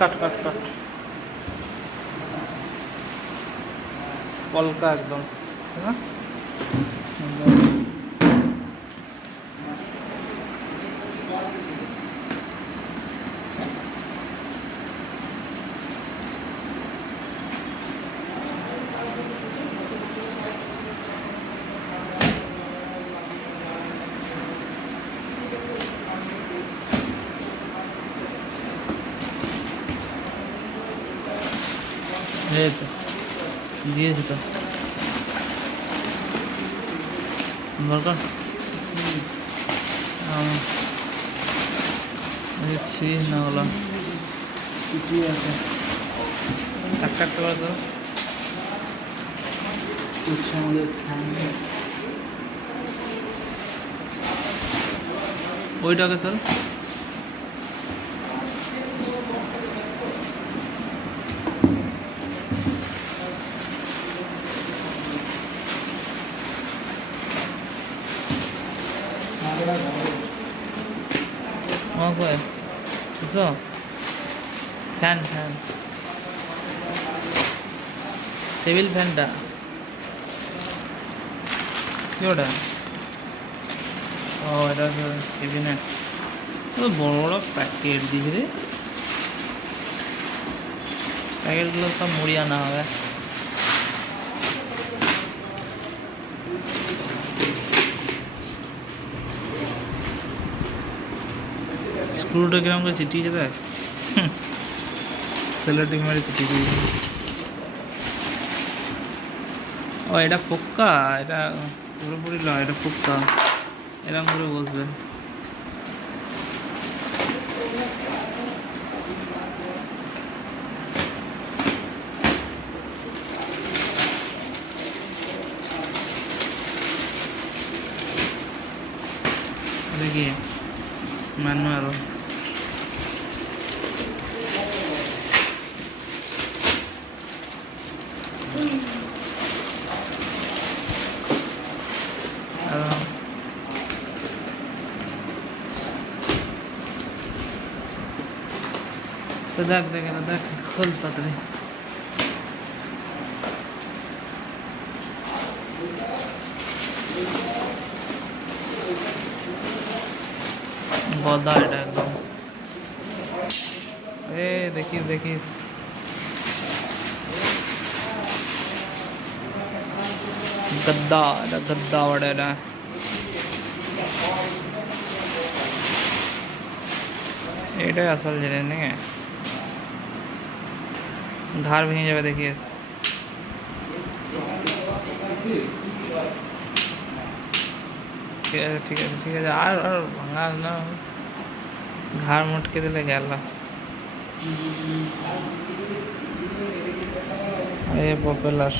কাট কাট কাট পলকা একদম, তাই না? এই তো দিয়েছি তো দরকার ছি না হলো কিছুই আছে একটা একটা করে তো হচ্ছে আমাদের ফ্যামিলি। ওইটাকে তোর বুঝছো ফ্যান ফ্যান টেবিল ফ্যানটা কি ওটা? ও এটা কেবিনে বড় বড় প্যাকেট দিয়েছে রে, প্যাকেটগুলো সব মুড়ি আনা হবে। স্ক্রুটা কিরকম করে চিটিয়ে দেয়, সেলোটেপ মারি চিটিয়ে দিয়ে। ও এটা পোক্কা, এটা পুরোপুরি লয়, এটা পোক্কা, এরকম করে বসবে। দেখি ম্যানুয়াল তো দেখ দেখ এটা দেখ, খোল তাড়াতাড়ি। গদা এটা একদম, এ দেখিস দেখিস गद्दा এটা गद्दा ওটা এটা এটাই আসল জিনিস নাকি, ঘাড় ভেঙে যাবে দেখিস। ঠিক আছে ঠিক আছে ঠিক আছে, আর আর ভাঙা না, ঘাড় মুটকে দিলে গেল। এই পপুলার